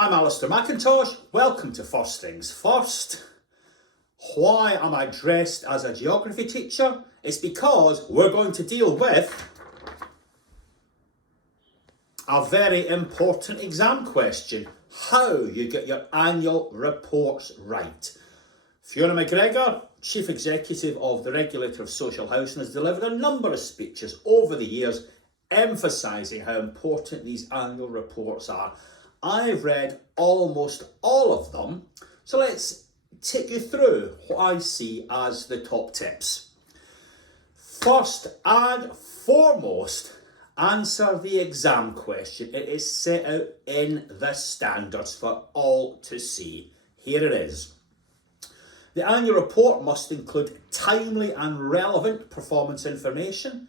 I'm Alistair McIntosh. Welcome to First Things First. Why am I dressed as a geography teacher? It's because we're going to deal with a very important exam question. How you get your annual reports right. Fiona McGregor, Chief Executive of the Regulator of Social Housing, has delivered a number of speeches over the years emphasising how important these annual reports are. I've read almost all of them, so let's take you through what I see as the top tips. First and foremost, answer the exam question. It is set out in the standards for all to see. Here it is. The annual report must include timely and relevant performance information.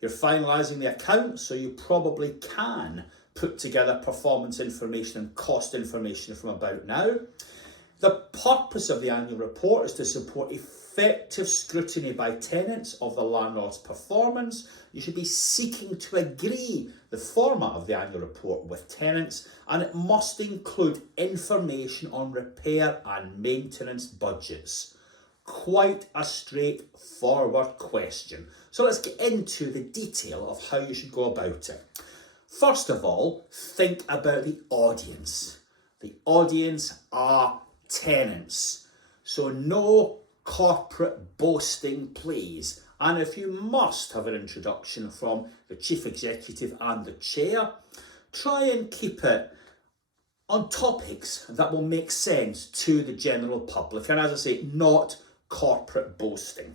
You're finalising the account, so you probably can put together performance information and cost information from about now. The purpose of the annual report is to support effective scrutiny by tenants of the landlord's performance. You should be seeking to agree the format of the annual report with tenants, and it must include information on repair and maintenance budgets. Quite a straightforward question. So let's get into the detail of how you should go about it. First of all, think about the audience. The audience are tenants. So no corporate boasting, please. And if you must have an introduction from the Chief Executive and the Chair, try and keep it on topics that will make sense to the general public. And as I say, not corporate boasting.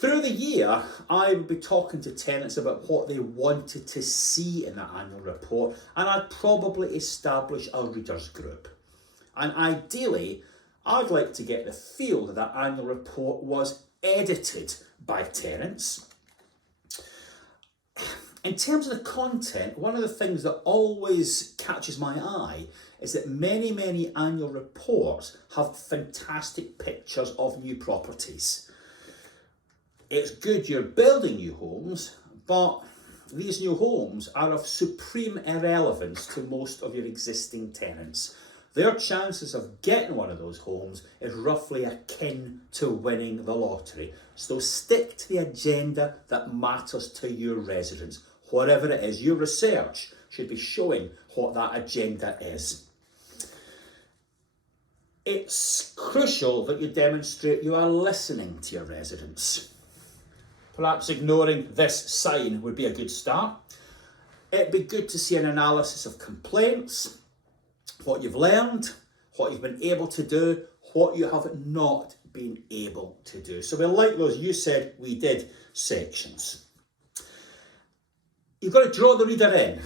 Through the year, I would be talking to tenants about what they wanted to see in that annual report, and I'd probably establish a readers group. And ideally, I'd like to get the feel that that annual report was edited by tenants. In terms of the content, one of the things that always catches my eye is that many annual reports have fantastic pictures of new properties. It's good you're building new homes, but these new homes are of supreme irrelevance to most of your existing tenants. Their chances of getting one of those homes is roughly akin to winning the lottery. So stick to the agenda that matters to your residents. Whatever it is, your research should be showing what that agenda is. It's crucial that you demonstrate you are listening to your residents. Perhaps ignoring this sign would be a good start. It'd be good to see an analysis of complaints, what you've learned, what you've been able to do, what you have not been able to do. So we like those "you said, we did" sections. You've got to draw the reader in.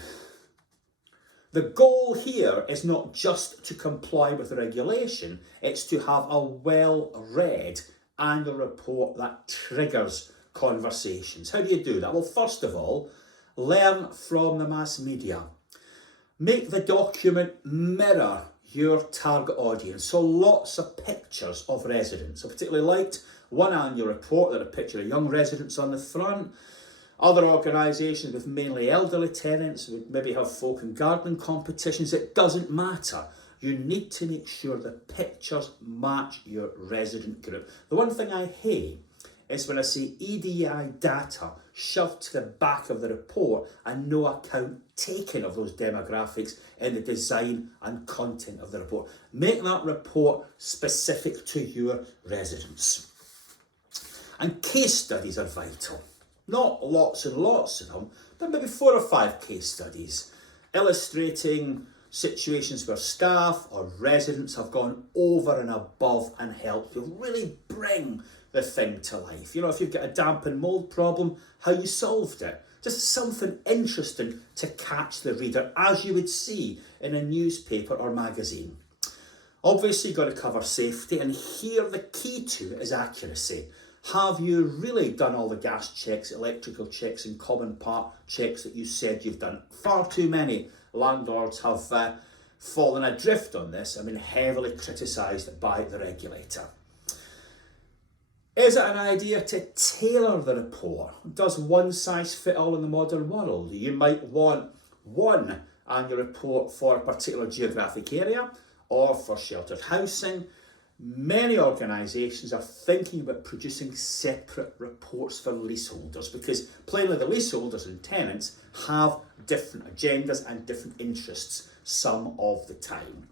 The goal here is not just to comply with the regulation, it's to have a well-read annual report that triggers conversations. How do you do that? Well, first of all, learn from the mass media. Make the document mirror your target audience. So lots of pictures of residents. I particularly liked one annual report that had a picture of young residents on the front. Other organisations with mainly elderly tenants would maybe have folk and gardening competitions. It doesn't matter. You need to make sure the pictures match your resident group. The one thing I hate is when I see EDI data shoved to the back of the report and no account taken of those demographics in the design and content of the report. Make that report specific to your residents. And case studies are vital. Not lots and lots of them, but maybe 4 or 5 case studies illustrating situations where staff or residents have gone over and above and helped. You'll really bring the thing to life. You know, if you've got a damp and mould problem, how you solved it. Just something interesting to catch the reader, as you would see in a newspaper or magazine. Obviously, you've got to cover safety, and here the key to it is accuracy. Have you really done all the gas checks, electrical checks and common part checks that you said you've done? Far too many landlords have fallen adrift on this and been heavily criticised by the regulator. Is it an idea to tailor the report? Does one size fit all in the modern world? You might want one annual report for a particular geographic area or for sheltered housing. Many organisations are thinking about producing separate reports for leaseholders because plainly the leaseholders and tenants have different agendas and different interests some of the time.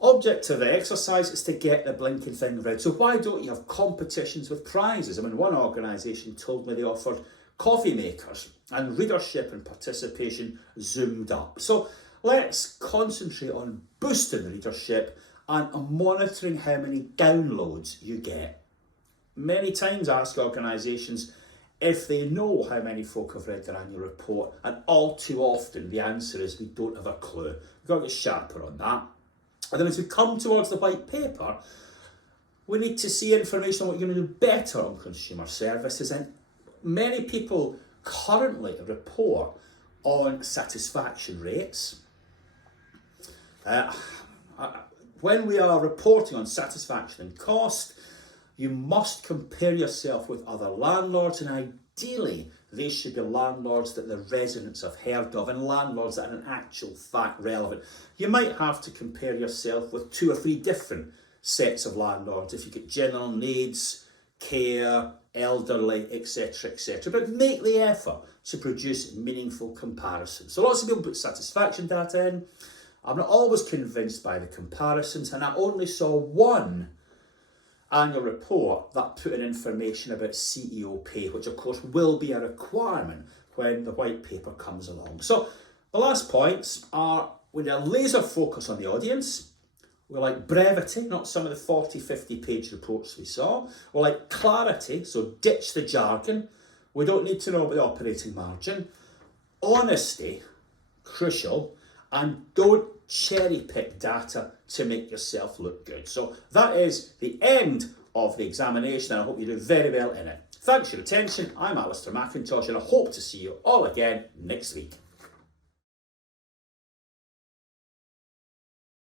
Object of the exercise is to get the blinking thing read. So why don't you have competitions with prizes? I mean, one organisation told me they offered coffee makers and readership and participation zoomed up. So let's concentrate on boosting readership and monitoring how many downloads you get. Many times I ask organisations if they know how many folk have read their annual report, and all too often the answer is we don't have a clue. We've got to get sharper on that. And then as we come towards the white paper, we need to see information on what you're going to do better on consumer services. And many people currently report on satisfaction rates. When we are reporting on satisfaction and cost, you must compare yourself with other landlords, and ideally they should be landlords that the residents have heard of and landlords that are in actual fact relevant. You might have to compare yourself with 2 or 3 different sets of landlords if you get general needs, care, elderly, etc, etc. But make the effort to produce meaningful comparisons. So lots of people put satisfaction data in. I'm not always convinced by the comparisons, and I only saw one annual report that put in information about CEO pay, which of course will be a requirement when the white paper comes along. So the last points are we need a laser focus on the audience. We like brevity, not some of the 40, 50 page reports we saw. We like clarity, so ditch the jargon. We don't need to know about the operating margin. Honesty, crucial, and don't cherry pick data to make yourself look good. So that is the end of the examination, and I hope you do very well in it. Thanks for your attention. I'm Alistair McIntosh, and I hope to see you all again next week.